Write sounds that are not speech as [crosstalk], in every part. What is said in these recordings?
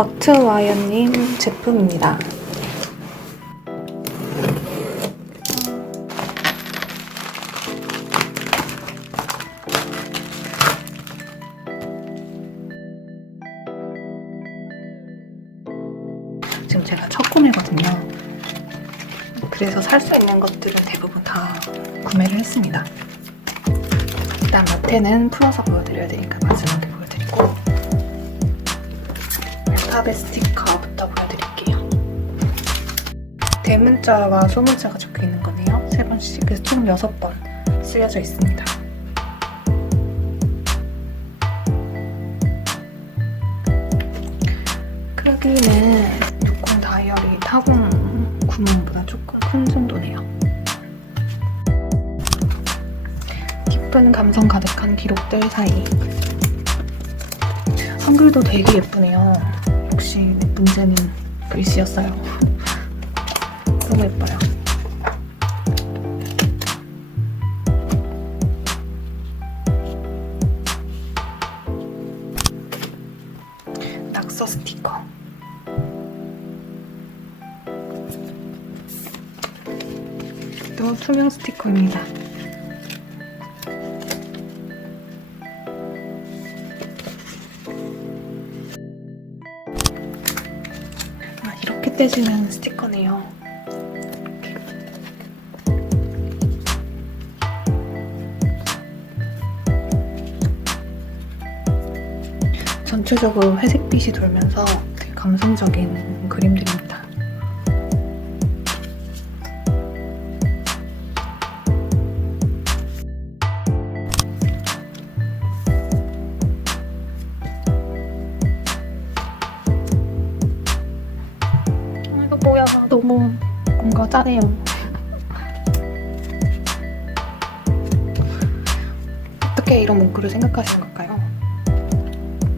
어트와이어님 제품입니다. 지금 제가 첫 구매거든요. 그래서 살 수 있는 것들은 대부분 다 구매를 했습니다. 일단 마테는 풀어서 보여드려야 되니까 마지막에 탑의 스티커부터 보여드릴게요. 대문자와 소문자가 적혀 있는 거네요. 세 번씩, 그래서 총 여섯 번 쓰여져 있습니다. 크기는 60 다이어리 타공 구멍보다 조금 큰 정도네요. 깊은 감성 가득한 기록들 사이. 한글도 되게 예쁘네요. 문제는 글씨였어요. 너무 예뻐요. 낙서 스티커. 또 투명 스티커입니다. 떼지는 스티커네요. 전체적으로 회색빛이 돌면서 감성적인 그림들입 너무 뭔가 짜네요. 어떻게 이런 문구를 생각하시는 걸까요?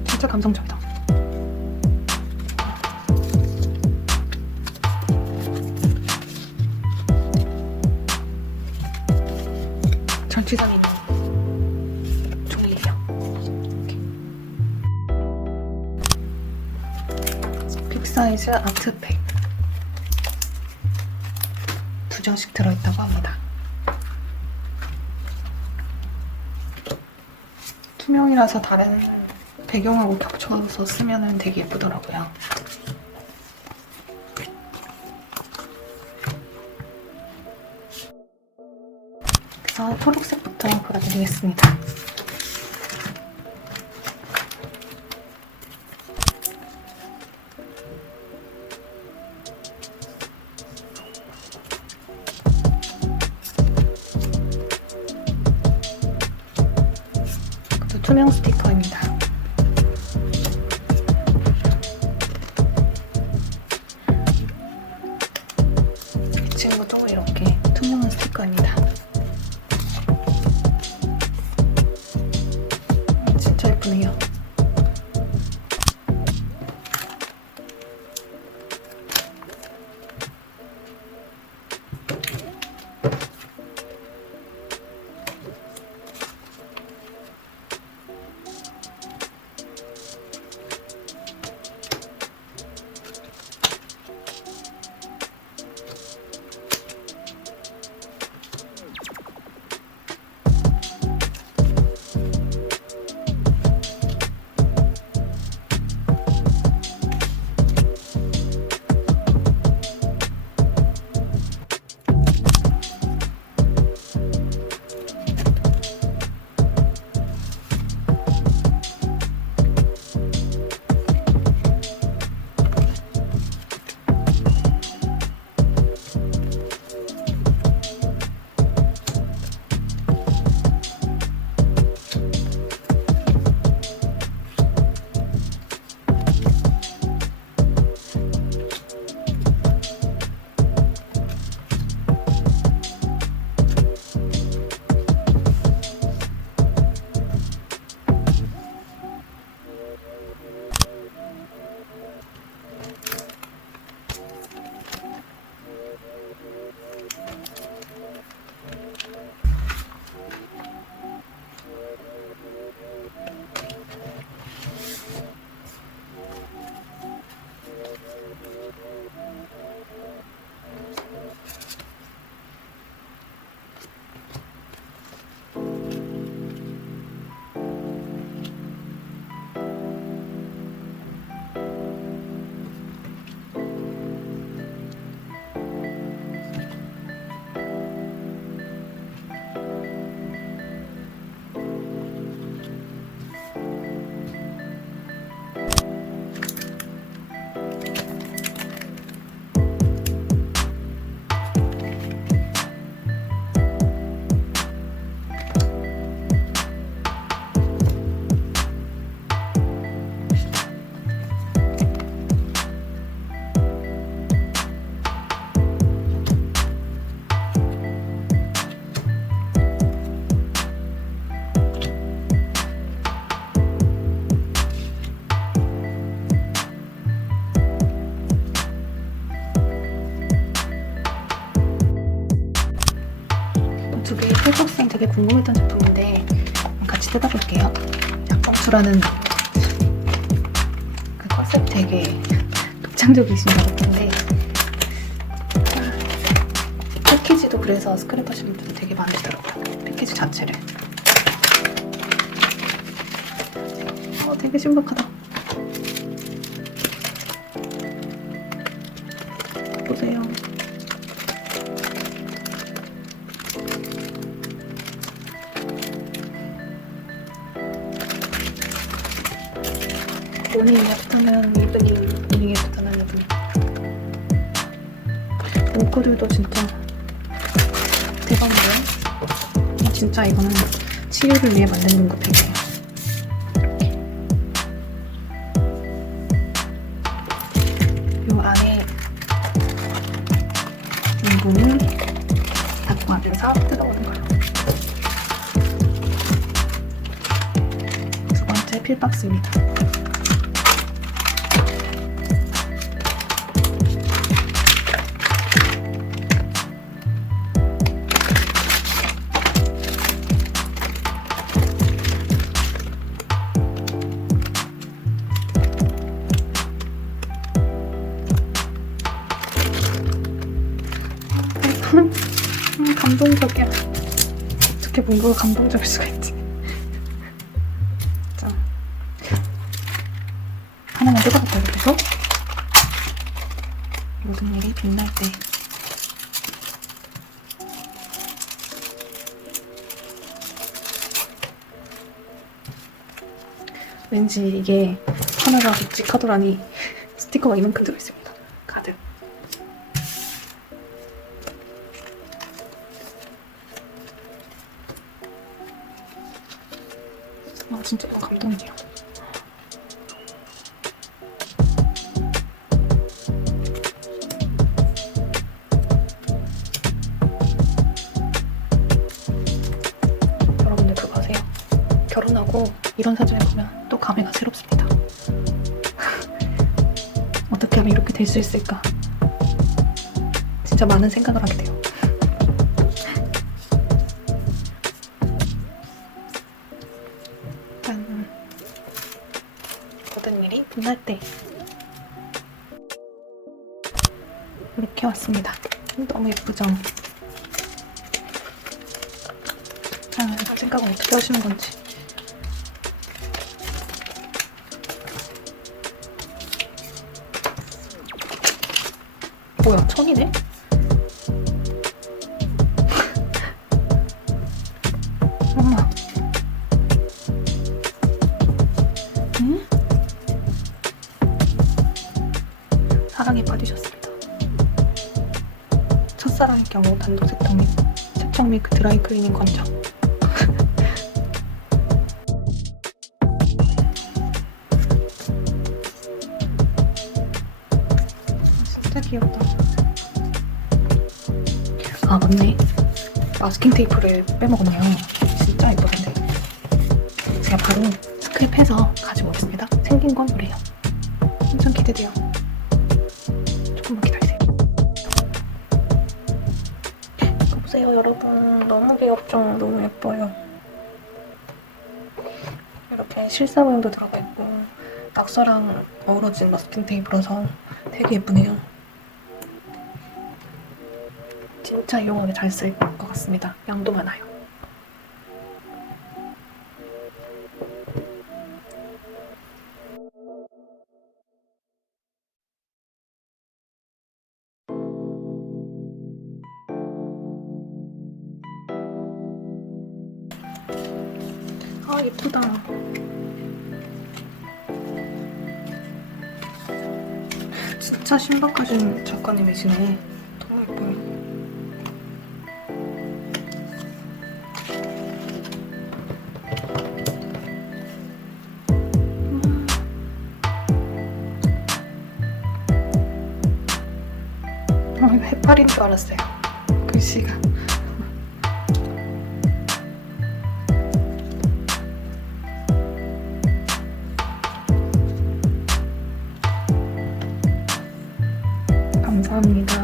진짜 감성적이다 전치사는 종이에요. 빅사이즈 아트팩 두 장씩 들어있다고 합니다. 투명이라서 다른 배경하고 겹쳐서 쓰면 되게 예쁘더라고요. 그래서 초록색부터 보여드리겠습니다. 스티커입니다. 되게 궁금했던 제품인데 같이 뜯어볼게요. 약봉수라는 그 컨셉 되게 독창적이신 것 같은데 아, 패키지도 그래서 스크랩 하시는 분들 되게 많으시더라고요. 패키지 자체를. 어, 되게 신박하다. 보세요. 오늘 예쁘다는 이분이 오늘 예쁘다는 이분이 목걸이도 진짜 대박이에요. 진짜 이거는 치유를 위해 만든 눈곱이에요. 요 안에 인공을 닫고 하면서 뜯어보는 거예요. 두 번째 필박스입니다. 음, 감동적이야. 어떻게 뭔가가 감동적일 수가 있지? 자, 하나만 뜯어볼까요, 계속? 모든 일이 빛날 때. 왠지 이게 하나가 묵직하더라니 스티커가 이만큼 들어있습니 이런 사진을 보면 또 감회가 새롭습니다. [laughs] 어떻게 하면 이렇게 될 수 있을까? 진짜 많은 생각을 하게 돼요. 일단 모든 일이 빛날 때 이렇게 왔습니다. 너무 예쁘죠? 자, 생각은 어떻게 하시는 건지. 뭐야, 천이네? 엄마. 응? 사랑에 빠지셨습니다. 첫사랑의 경우 단독 세탁 및 세척 및 드라이 클리닝 권장. [laughs] 귀엽다. 아 맞네. 마스킹 테이프를 빼먹었네요. 진짜 예쁘던데. 제가 바로 스크립해서 가지고 오겠습니다. 생긴 건 그래요. 엄청 기대돼요. 조금만 기다리세요. 보세요 여러분. 너무 귀엽죠? 너무 예뻐요. 이렇게 실사 모양도 들어가 있고 낙서랑 어우러진 마스킹 테이프라서 되게 예쁘네요. 진짜 유용하게 잘 쓸 것 같습니다. 양도 많아요. 아 예쁘다. 진짜 신박하신 작가님이시네. 해파리인 줄 알았어요. 글씨가. 감사합니다.